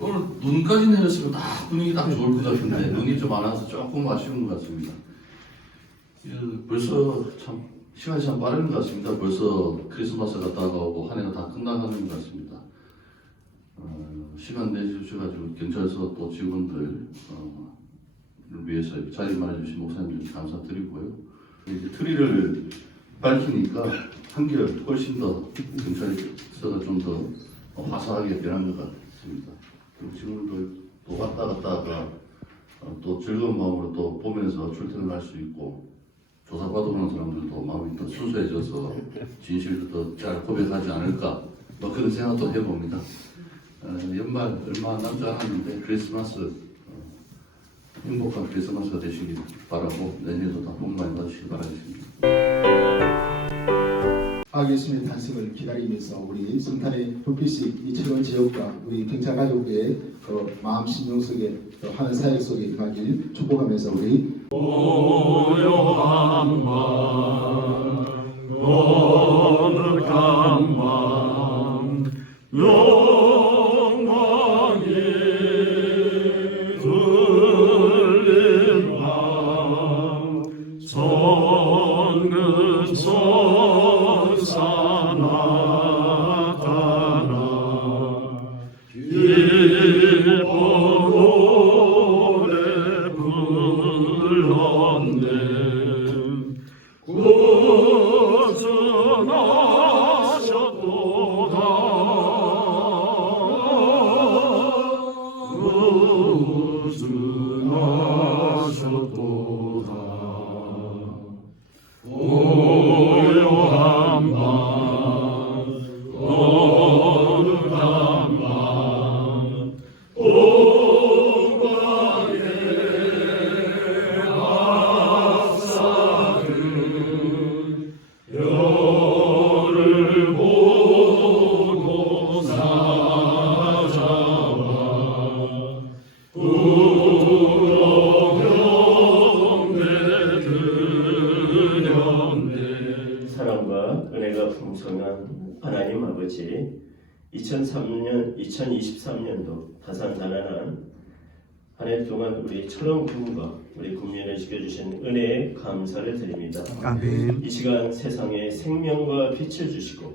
오늘 눈까지 내렸으면 딱 분위기 딱 좋을 것 같은데 눈이 좀 안 와서 조금 아쉬운 것 같습니다. 그 벌써 참 시간이 참 빠른 것 같습니다. 벌써 크리스마스가 다가오고 한 해가 다 끝나가는 것 같습니다. 어, 시간 내주셔가지고 경찰서 또 직원들 어, 를 위해서 자리 마련해주신 목사님들 감사드리고요. 이제 트리를 밝히니까 한결 훨씬 더 경찰서가 좀 더 화사하게 변한 것 같습니다. 그리고 지금도 또 왔다 갔다가 어, 또 즐거운 마음으로 또 보면서 출퇴근할 수 있고 조사받아보는 사람들도 마음이 더 순수해져서 진실도 더 잘 고백하지 않을까 뭐 그런 생각도 해봅니다. 어, 연말 얼마 남지 않았는데 크리스마스 어, 행복한 크리스마스가 되시길 바라고 내년에도 다복 많이 받으시길 바라겠습니다. 아 예수님의 탄생을 기다리면서 우리 성탄의 불빛이 이채원 지역과 우리 경찰 가족의 그 마음 심령 속에 그 하는 사역 속에 임하길 축복하면서 우리 어느 강만 성 아버지 2003년 2023년도 다산다난한 한 해 동안 우리 철원 군과 우리 국민을 지켜주신 은혜에 감사를 드립니다. 아멘. 이 시간 세상에 생명과 빛을 주시고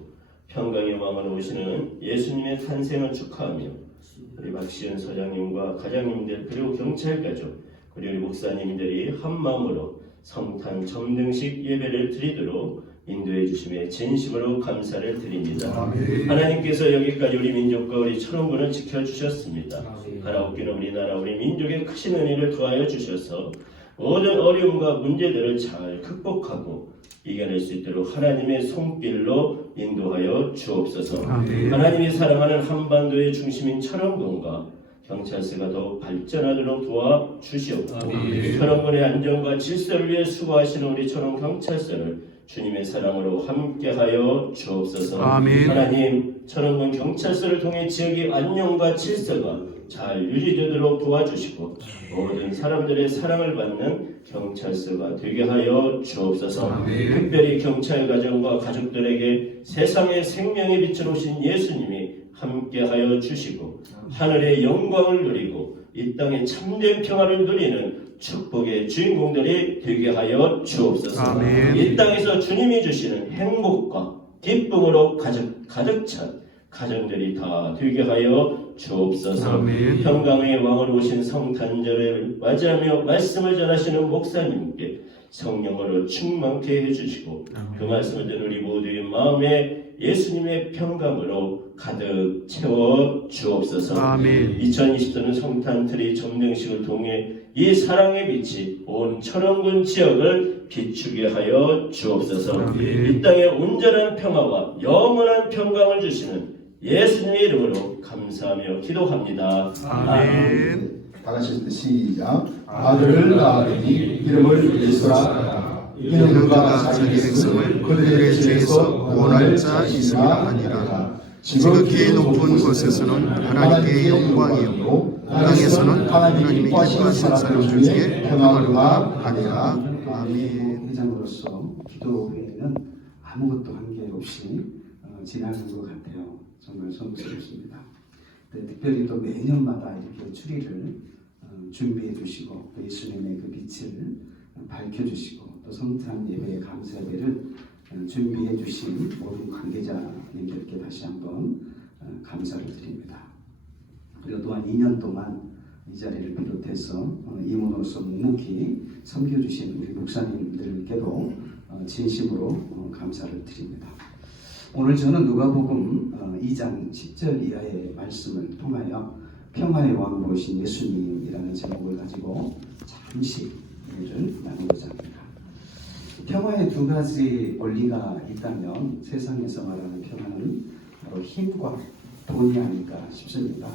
평강의 왕으로 오시는 예수님의 탄생을 축하하며 우리 박시은 서장님과 가장님들 그리고 경찰 가족 그리고 우리 목사님들이 한 마음으로 성탄 점등식 예배를 드리도록 인도해 주심에 진심으로 감사를 드립니다. 하나님께서 여기까지 우리 민족과 우리 철원군을 지켜주셨습니다. 하나옵기는 우리나라 우리 민족의 크신 은혜를 더하여 주셔서 모든 어려움과 문제들을 잘 극복하고 이겨낼 수 있도록 하나님의 손길로 인도하여 주옵소서. 아멘. 하나님이 사랑하는 한반도의 중심인 철원군과 경찰서가 더욱 발전하도록 도와 주시옵고 철원군의 안전과 질서를 위해 수고하시는 우리 철원 경찰서를 주님의 사랑으로 함께하여 주옵소서. 아멘. 하나님 철원군 경찰서를 통해 지역의 안녕과 질서가 잘 유지되도록 도와주시고 모든 사람들의 사랑을 받는 경찰서가 되게 하여 주옵소서. 특별히 경찰 가정과 가족들에게 세상의 생명의 빛을 오신 예수님이 함께하여 주시고 하늘의 영광을 누리고 이 땅의 참된 평화를 누리는 축복의 주인공들이 되게 하여 주옵소서. 아멘. 이 땅에서 주님이 주시는 행복과 기쁨으로 가득 가득 찬 가정들이 다 되게 하여 주옵소서. 아멘. 평강의 왕을 오신 성탄절을 맞이하며 말씀을 전하시는 목사님께 성령으로 충만케 해주시고 그 말씀을 듣는 우리 모두의 마음에 예수님의 평강으로 가득 채워 주옵소서. 아멘. 2024년 성탄 트리 점령식을 통해 이 사랑의 빛이 온 철원군 지역을 비추게 하여 주옵소서. 아멘. 이 땅에 온전한 평화와 영원한 평강을 주시는 예수님의 이름으로 감사하며 기도합니다. 아멘. 다 같이 시작 아들을 낳으니 이름을 예수라 그가 자기 백성을 그들의 죄에서 구원할 자이심이라 하니라 지극히 높은 곳에서는 하나님께 영광이요 땅에서는 하나님이 기뻐하시는 사람 중에 평화로가 하리라 아멘 회장으로서 기도회는 아무것도 한게 없이 어, 지나는 것 같아요. 정말 성스럽습니다. 네, 특별히 또 매년마다 이렇게 추리를 어, 준비해 주시고 또 예수님의 그 빛을 어, 밝혀 주시고 또 성탄 예배의 감사 예배를 어, 준비해 주신 모든 관계자님들께 다시 한번 어, 감사를 드립니다. 그리고 또한 2년 동안 이 자리를 비롯해서 어, 임원으로서 묵묵히 섬겨주신 우리 목사님들께도 어, 진심으로 어, 감사를 드립니다. 오늘 저는 누가복음 어, 2장 10절 이하의 말씀을 통하여 평화의 왕으로 오신 예수님이라는 제목을 가지고 잠시 얘기를 합니다. 평화의 두 가지 원리가 있다면 세상에서 말하는 평화는 바로 힘과 돈이 아닐까 싶습니다.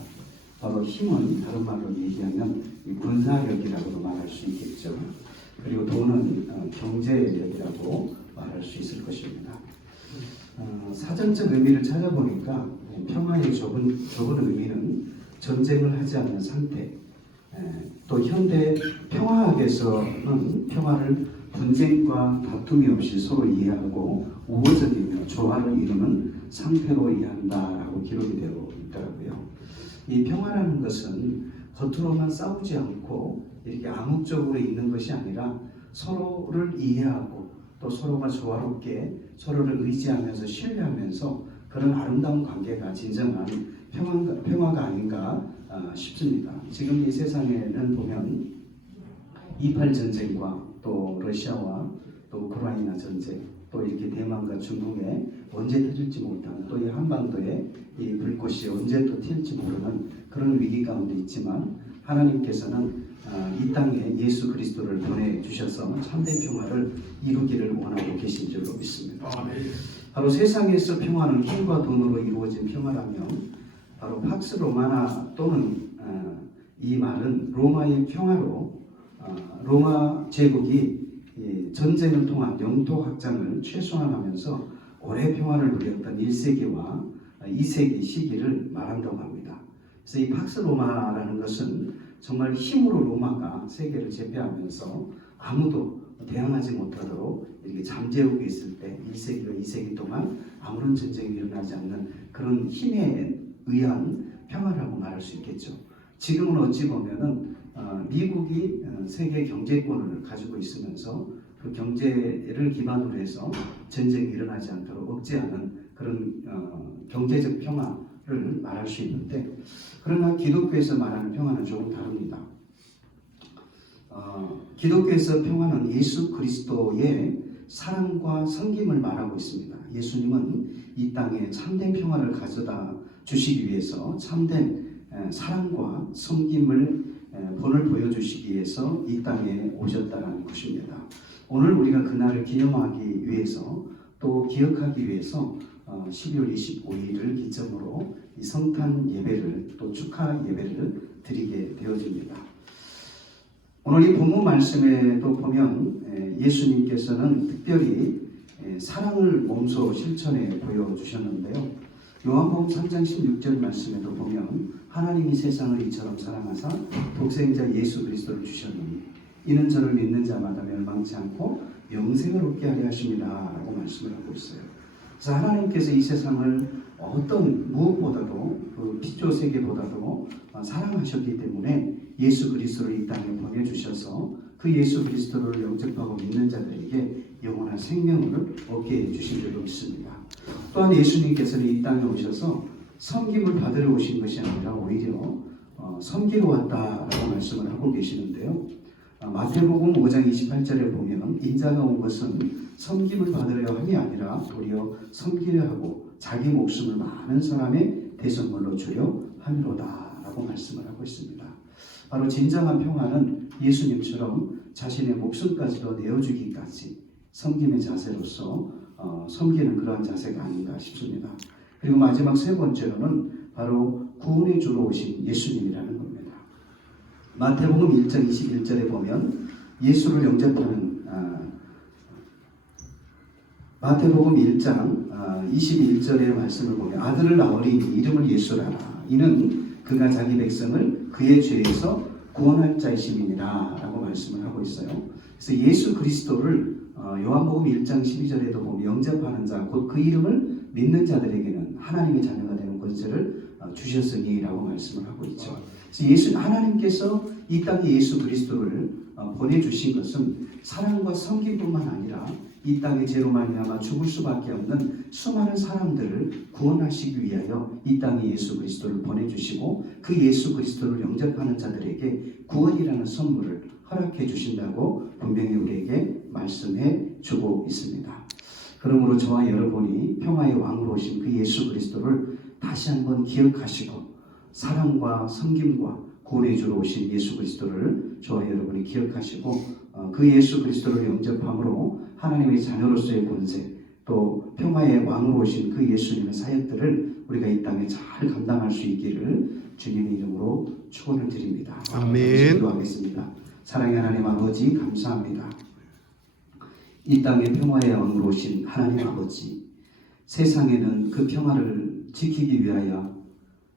바로 힘은 다른 말로 얘기하면 이 군사력이라고도 말할 수 있겠죠. 그리고 돈은 어, 경제력이라고 말할 수 있을 것입니다. 어, 사전적 의미를 찾아보니까 평화의 좁은, 좁은 의미는 전쟁을 하지 않는 상태, 에, 또 현대 평화학에서는 평화를 분쟁과 다툼이 없이 서로 이해하고 우호적이며 조화를 이루는 상태로 이해한다라고 기록이 되어 있더라고요. 이 평화라는 것은 겉으로만 싸우지 않고 이렇게 암묵적으로 있는 것이 아니라 서로를 이해하고 또 서로가 조화롭게 서로를 의지하면서 신뢰하면서 그런 아름다운 관계가 진정한 평화가, 평화가 아닌가 아, 싶습니다. 지금 이 세상에는 보면 28 전쟁과 또 러시아와 또 우크라이나 전쟁 또 이렇게 대만과 중국에 언제 터질지 못하는 또 이 한반도에 이 불꽃이 언제 또 튈지 모르는 그런 위기 가운데 있지만 하나님께서는 아, 이 땅에 예수 그리스도를 보내주셔서 참된 평화를 이루기를 원하고 계신 줄로 믿습니다. 바로 세상에서 평화는 힘과 돈으로 이루어진 평화라면 바로 팍스 로마나 또는 어, 이 말은 로마의 평화로 어, 로마 제국이 이 전쟁을 통한 영토 확장을 최소화하면서 오래 평화를 누렸던 1세기와 2세기 시기를 말한다고 합니다. 그래서 이 팍스 로마라는 것은 정말 힘으로 로마가 세계를 제패하면서 아무도 대항하지 못하도록 이렇게 잠재우고 있을 때 1세기와 2세기 동안 아무런 전쟁이 일어나지 않는 그런 힘에 의한 평화라고 말할 수 있겠죠. 지금은 어찌 보면은 어, 미국이 어, 세계 경제권을 가지고 있으면서 그 경제를 기반으로 해서 전쟁이 일어나지 않도록 억제하는 그런 어, 경제적 평화를 말할 수 있는데 그러나 기독교에서 말하는 평화는 조금 다릅니다. 어, 기독교에서 평화는 예수 그리스도의 사랑과 섬김을 말하고 있습니다. 예수님은 이 땅에 참된 평화를 가져다 주시기 위해서 참된 에, 사랑과 섬김을 에, 본을 보여주시기 위해서 이 땅에 오셨다는 것입니다. 오늘 우리가 그날을 기념하기 위해서 또 기억하기 위해서 어, 12월 25일을 기점으로 이 성탄 예배를 또 축하 예배를 드리게 되어집니다. 오늘 이 본문 말씀에도 보면 에, 예수님께서는 특별히 에, 사랑을 몸소 실천해 보여주셨는데요. 요한복음 3장 16절 말씀에도 보면 하나님이 세상을 이처럼 사랑하사 독생자 예수 그리스도를 주셨느니 이는 저를 믿는 자마다 멸망치 않고 영생을 얻게 하려 하십니다 라고 말씀을 하고 있어요. 그래서 하나님께서 이 세상을 어떤 무엇보다도 그 피조 세계보다도 어, 사랑하셨기 때문에 예수 그리스도를 이 땅에 보내주셔서 그 예수 그리스도를 영접하고 믿는 자들에게 영원한 생명을 얻게 해주신 줄로 믿습니다. 또한 예수님께서는 이 땅에 오셔서 섬김을 받으러 오신 것이 아니라 오히려 어, 섬기러 왔다라고 말씀을 하고 계시는데요. 아, 마태복음 5장 28절에 보면 인자가 온 것은 섬김을 받으려 함이 아니라 도리어 섬기려 하고 자기 목숨을 많은 사람의 대선물로 주려 함이로다라고 말씀을 하고 있습니다. 바로 진정한 평화는 예수님처럼 자신의 목숨까지도 내어주기까지 섬김의 자세로서 어, 섬기는 그러한 자세가 아닌가 싶습니다. 그리고 마지막 세 번째로는 바로 구원의 주로 오신 예수님이라는 겁니다. 마태복음 1장 21절에 보면 예수를 영접하는 아, 마태복음 1장 21절의 말씀을 보면 아들을 낳으리니 이름을 예수라라 이는 그가 자기 백성을 그의 죄에서 구원할 자이심이니라 라고 말씀을 하고 있어요. 그래서 예수 그리스도를 어, 요한복음 1장 12절에도 보면 영접하는 자 곧 그 이름을 믿는 자들에게는 하나님의 자녀가 되는 권세를 어, 주셨으니 라고 말씀을 하고 있죠. 그래서 예수 하나님께서 이 땅에 예수 그리스도를 어, 보내주신 것은 사랑과 섬김뿐만 아니라 이 땅에 죄로 말미암아 죽을 수밖에 없는 수많은 사람들을 구원하시기 위하여 이 땅에 예수 그리스도를 보내주시고 그 예수 그리스도를 영접하는 자들에게 구원이라는 선물을 허락해 주신다고 분명히 우리에게 말씀해 주고 있습니다. 그러므로 저와 여러분이 평화의 왕으로 오신 그 예수 그리스도를 다시 한번 기억하시고 사랑과 섬김과 구원의 주로 오신 예수 그리스도를 저와 여러분이 기억하시고 어, 그 예수 그리스도를 영접함으로 하나님의 자녀로서의 권세 또 평화의 왕으로 오신 그 예수님의 사역들을 우리가 이 땅에 잘 감당할 수 있기를 주님의 이름으로 축원을 드립니다. 아멘. 기도하겠습니다. 사랑의 하나님 아버지 감사합니다. 이 땅에 평화의 왕으로 오신 하나님 아버지 세상에는 그 평화를 지키기 위하여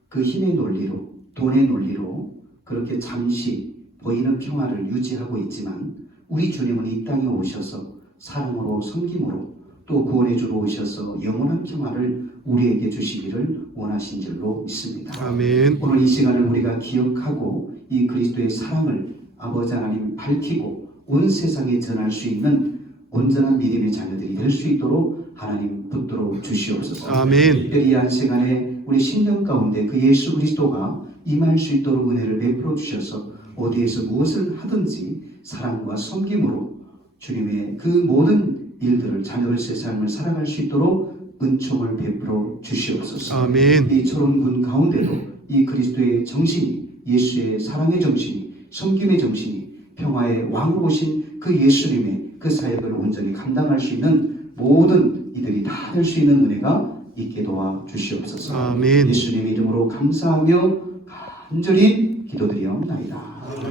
그 힘의 논리로 돈의 논리로 그렇게 잠시 보이는 평화를 유지하고 있지만 우리 주님은 이 땅에 오셔서 사랑으로 섬김으로 또 구원의 주로 오셔서 영원한 평화를 우리에게 주시기를 원하신 줄로 믿습니다. 아멘. 오늘 이 시간을 우리가 기억하고 이 그리스도의 사랑을 아버지 하나님 밝히고 온 세상에 전할 수 있는 온전한 믿음의 자녀들이 될 수 있도록 하나님 붙들어 주시옵소서. 아멘. 특별히 이한 시간에 우리 신령 가운데 그 예수 그리스도가 임할 수 있도록 은혜를 베풀어 주셔서 어디에서 무엇을 하든지 사랑과 섬김으로 주님의 그 모든 일들을 자녀로서의 삶을 살아갈 수 있도록 은총을 베풀어 주시옵소서. 아멘. 이 초론군 가운데도 이 그리스도의 정신이 예수의 사랑의 정신이 섬김의 정신이 평화의 왕으로 오신 그 예수님의 그 사역을 온전히 감당할 수 있는 모든 이들이 다 될 수 있는 은혜가 있게 도와 주시옵소서. 아멘. 예수님의 이름으로 감사하며 간절히 기도드리옵나이다.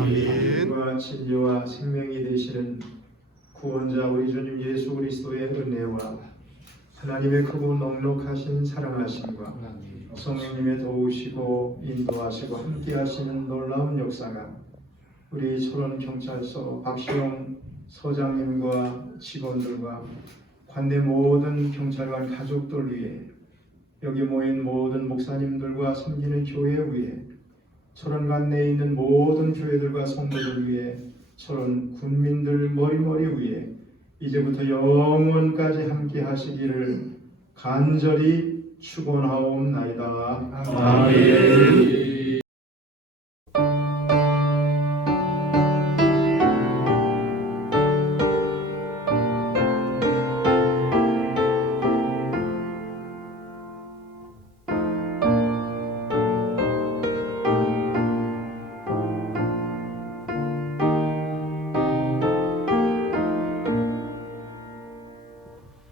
아멘. 과 진리와 생명이 되시는 구원자 우리 주님 예수 그리스도의 은혜와 하나님의 크고 넉넉하신 사랑하심과 성령님의 도우시고 인도하시고 함께하시는 놀라운 역사가 우리 초론 경찰서 박시영 서장님과 직원들과 관내 모든 경찰관 가족들 위해 여기 모인 모든 목사님들과 섬기는 교회 위에 철원 관내에 있는 모든 교회들과 성도들 위해 철원 군민들 머리머리 위에 이제부터 영원까지 함께 하시기를 간절히 축원하옵나이다. 아멘.